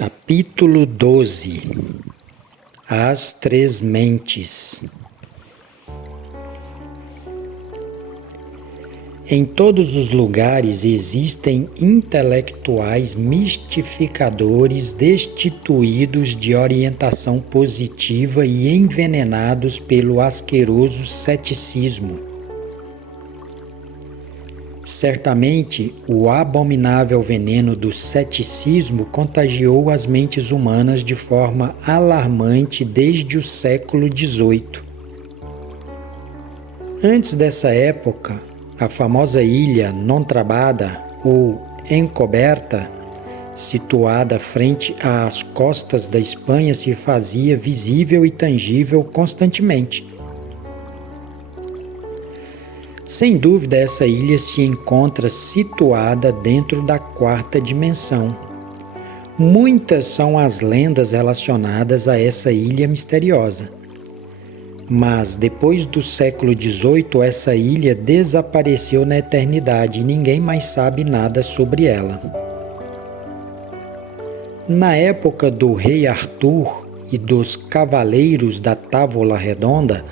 Capítulo 12. As Três Mentes. Em todos os lugares existem intelectuais mistificadores destituídos de orientação positiva e envenenados pelo asqueroso ceticismo. Certamente, o abominável veneno do ceticismo contagiou as mentes humanas de forma alarmante desde o século XVIII. Antes dessa época, a famosa ilha Nontrabada, ou Encoberta, situada frente às costas da Espanha, se fazia visível e tangível constantemente. Sem dúvida, essa ilha se encontra situada dentro da quarta dimensão. Muitas são as lendas relacionadas a essa ilha misteriosa. Mas, depois do século XVIII, essa ilha desapareceu na eternidade e ninguém mais sabe nada sobre ela. Na época do rei Arthur e dos cavaleiros da Távola Redonda,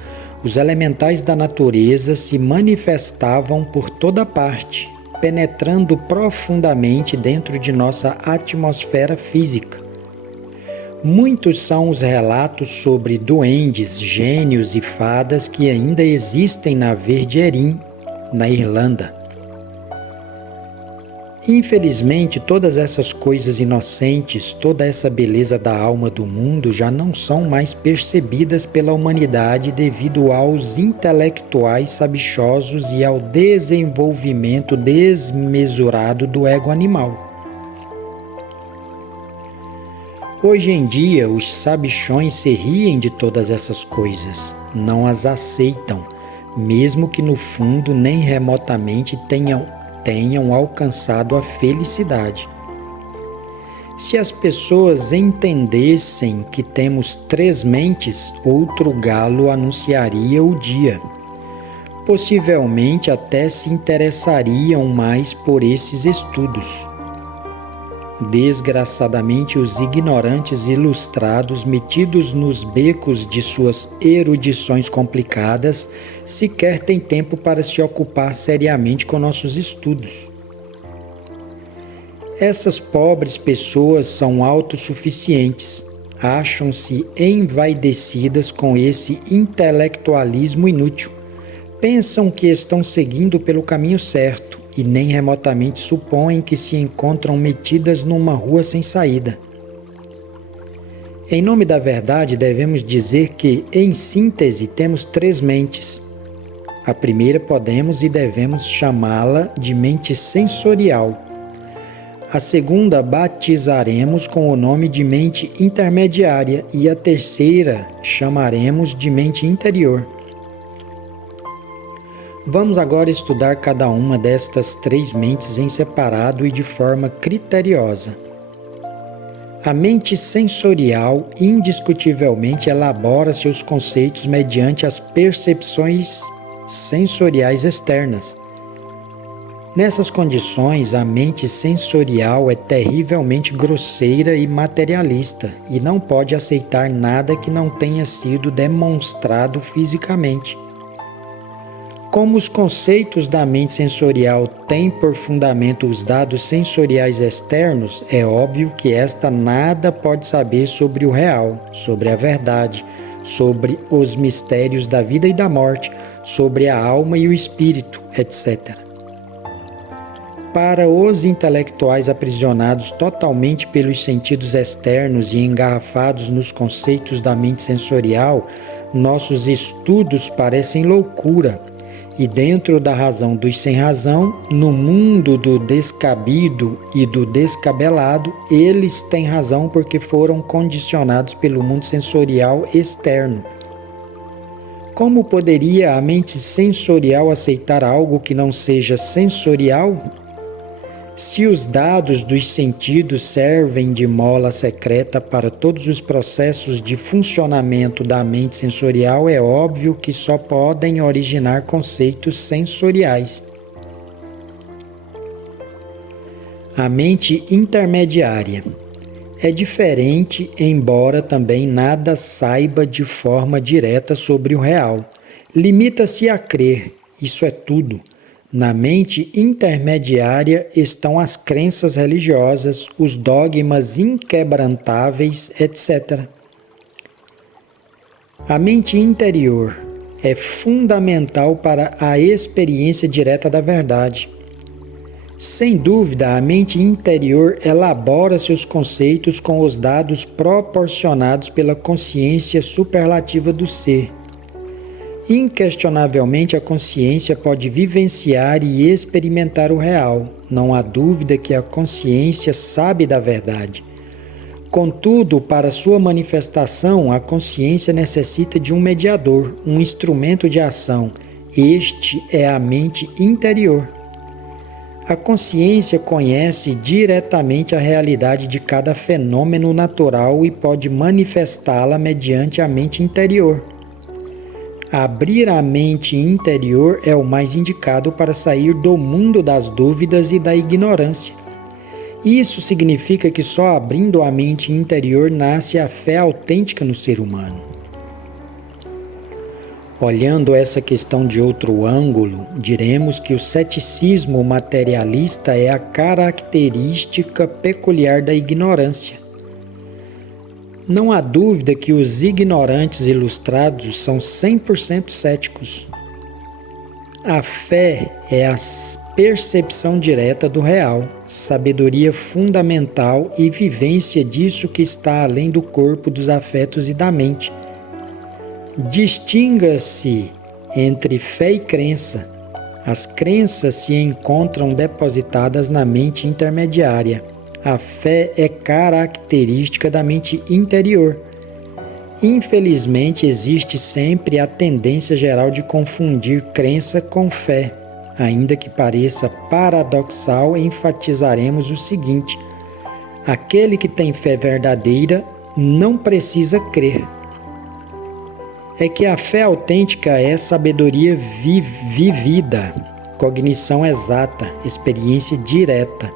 os elementais da natureza se manifestavam por toda parte, penetrando profundamente dentro de nossa atmosfera física. Muitos são os relatos sobre duendes, gênios e fadas que ainda existem na Verde Erin, na Irlanda. Infelizmente, todas essas coisas inocentes, toda essa beleza da alma do mundo já não são mais percebidas pela humanidade devido aos intelectuais sabichosos e ao desenvolvimento desmesurado do ego animal. Hoje em dia, os sabichões se riem de todas essas coisas, não as aceitam, mesmo que no fundo nem remotamente tenham alcançado a felicidade. Se as pessoas entendessem que temos três mentes, outro galo anunciaria o dia. Possivelmente até se interessariam mais por esses estudos. Desgraçadamente, os ignorantes ilustrados, metidos nos becos de suas erudições complicadas, sequer têm tempo para se ocupar seriamente com nossos estudos. Essas pobres pessoas são autossuficientes, acham-se envaidecidas com esse intelectualismo inútil, pensam que estão seguindo pelo caminho certo, e nem remotamente supõem que se encontram metidas numa rua sem saída. Em nome da verdade, devemos dizer que, em síntese, temos três mentes. A primeira podemos e devemos chamá-la de mente sensorial. A segunda batizaremos com o nome de mente intermediária e a terceira chamaremos de mente interior. Vamos agora estudar cada uma destas três mentes em separado e de forma criteriosa. A mente sensorial indiscutivelmente elabora seus conceitos mediante as percepções sensoriais externas. Nessas condições, a mente sensorial é terrivelmente grosseira e materialista e não pode aceitar nada que não tenha sido demonstrado fisicamente. Como os conceitos da mente sensorial têm por fundamento os dados sensoriais externos, é óbvio que esta nada pode saber sobre o real, sobre a verdade, sobre os mistérios da vida e da morte, sobre a alma e o espírito, etc. Para os intelectuais aprisionados totalmente pelos sentidos externos e engarrafados nos conceitos da mente sensorial, nossos estudos parecem loucura. E dentro da razão dos sem razão, no mundo do descabido e do descabelado, eles têm razão porque foram condicionados pelo mundo sensorial externo. Como poderia a mente sensorial aceitar algo que não seja sensorial? Se os dados dos sentidos servem de mola secreta para todos os processos de funcionamento da mente sensorial, é óbvio que só podem originar conceitos sensoriais. A mente intermediária é diferente, embora também nada saiba de forma direta sobre o real. Limita-se a crer, isso é tudo. Na mente intermediária estão as crenças religiosas, os dogmas inquebrantáveis, etc. A mente interior é fundamental para a experiência direta da verdade. Sem dúvida, a mente interior elabora seus conceitos com os dados proporcionados pela consciência superlativa do ser. Inquestionavelmente, a consciência pode vivenciar e experimentar o real. Não há dúvida que a consciência sabe da verdade. Contudo, para sua manifestação, a consciência necessita de um mediador, um instrumento de ação. Este é a mente interior. A consciência conhece diretamente a realidade de cada fenômeno natural e pode manifestá-la mediante a mente interior. Abrir a mente interior é o mais indicado para sair do mundo das dúvidas e da ignorância. Isso significa que só abrindo a mente interior nasce a fé autêntica no ser humano. Olhando essa questão de outro ângulo, diremos que o ceticismo materialista é a característica peculiar da ignorância. Não há dúvida que os ignorantes ilustrados são 100% céticos. A fé é a percepção direta do real, sabedoria fundamental e vivência disso que está além do corpo, dos afetos e da mente. Distinga-se entre fé e crença. As crenças se encontram depositadas na mente intermediária. A fé é característica da mente interior. Infelizmente, existe sempre a tendência geral de confundir crença com fé. Ainda que pareça paradoxal, enfatizaremos o seguinte: aquele que tem fé verdadeira não precisa crer. É que a fé autêntica é sabedoria vivida, cognição exata, experiência direta.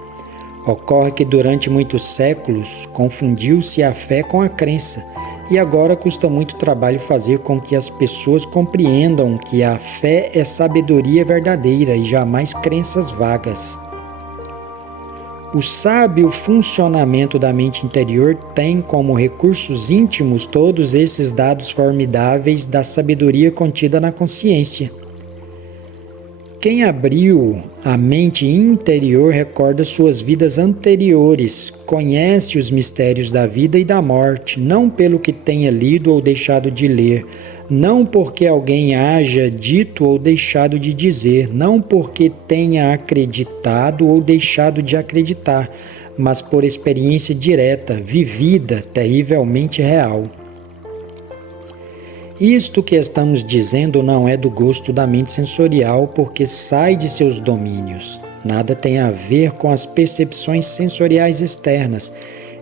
Ocorre que durante muitos séculos confundiu-se a fé com a crença e agora custa muito trabalho fazer com que as pessoas compreendam que a fé é sabedoria verdadeira e jamais crenças vagas. O sábio funcionamento da mente interior tem como recursos íntimos todos esses dados formidáveis da sabedoria contida na consciência. Quem abriu a mente interior recorda suas vidas anteriores, conhece os mistérios da vida e da morte, não pelo que tenha lido ou deixado de ler, não porque alguém haja dito ou deixado de dizer, não porque tenha acreditado ou deixado de acreditar, mas por experiência direta, vivida, terrivelmente real. Isto que estamos dizendo não é do gosto da mente sensorial, porque sai de seus domínios. Nada tem a ver com as percepções sensoriais externas.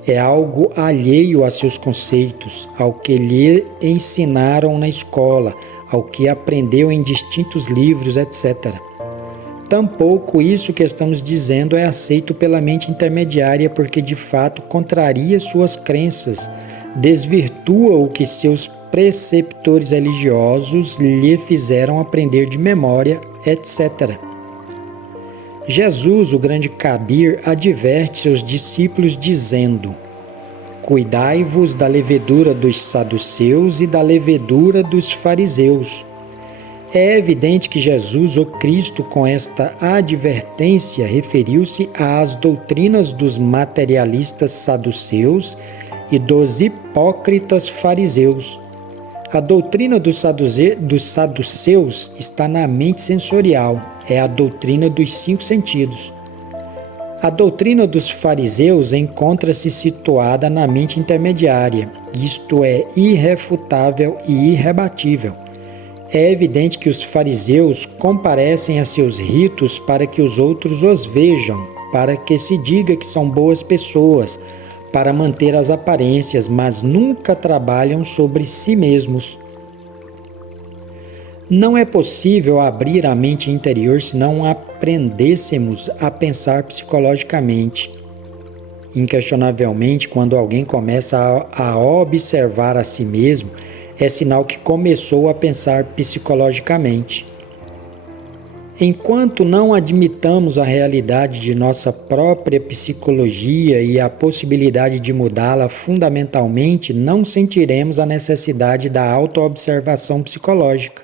É algo alheio a seus conceitos, ao que lhe ensinaram na escola, ao que aprendeu em distintos livros, etc. Tampouco isso que estamos dizendo é aceito pela mente intermediária, porque de fato contraria suas crenças, desvirtua o que seus preceptores religiosos lhe fizeram aprender de memória, etc. Jesus, o grande Kabir, adverte seus discípulos dizendo: cuidai-vos da levedura dos saduceus e da levedura dos fariseus. É evidente que Jesus, o Cristo, com esta advertência, referiu-se às doutrinas dos materialistas saduceus e dos hipócritas fariseus. A doutrina dos saduceus está na mente sensorial, é a doutrina dos 5 sentidos. A doutrina dos fariseus encontra-se situada na mente intermediária, isto é irrefutável e irrebatível. É evidente que os fariseus comparecem a seus ritos para que os outros os vejam, para que se diga que são boas pessoas, para manter as aparências, mas nunca trabalham sobre si mesmos. Não é possível abrir a mente interior se não aprendêssemos a pensar psicologicamente. Inquestionavelmente, quando alguém começa a observar a si mesmo, é sinal que começou a pensar psicologicamente. Enquanto não admitamos a realidade de nossa própria psicologia e a possibilidade de mudá-la fundamentalmente, não sentiremos a necessidade da autoobservação psicológica.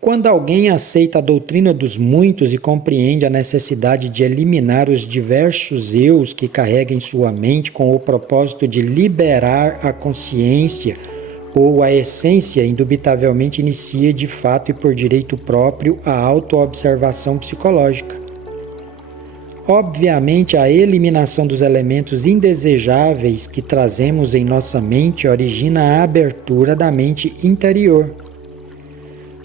Quando alguém aceita a doutrina dos muitos e compreende a necessidade de eliminar os diversos eus que carrega em sua mente com o propósito de liberar a consciência ou a essência, indubitavelmente inicia de fato e por direito próprio a autoobservação psicológica. Obviamente, a eliminação dos elementos indesejáveis que trazemos em nossa mente origina a abertura da mente interior.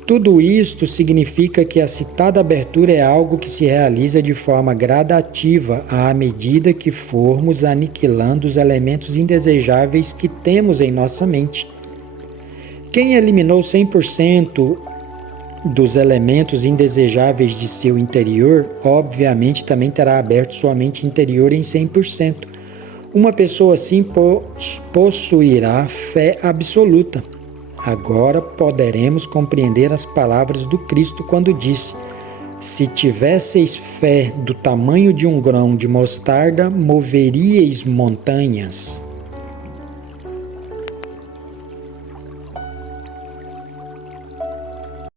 Tudo isto significa que a citada abertura é algo que se realiza de forma gradativa à medida que formos aniquilando os elementos indesejáveis que temos em nossa mente. Quem eliminou 100% dos elementos indesejáveis de seu interior, obviamente também terá aberto sua mente interior em 100%. Uma pessoa assim possuirá fé absoluta. Agora poderemos compreender as palavras do Cristo quando disse: se tivesseis fé do tamanho de um grão de mostarda, moveríeis montanhas.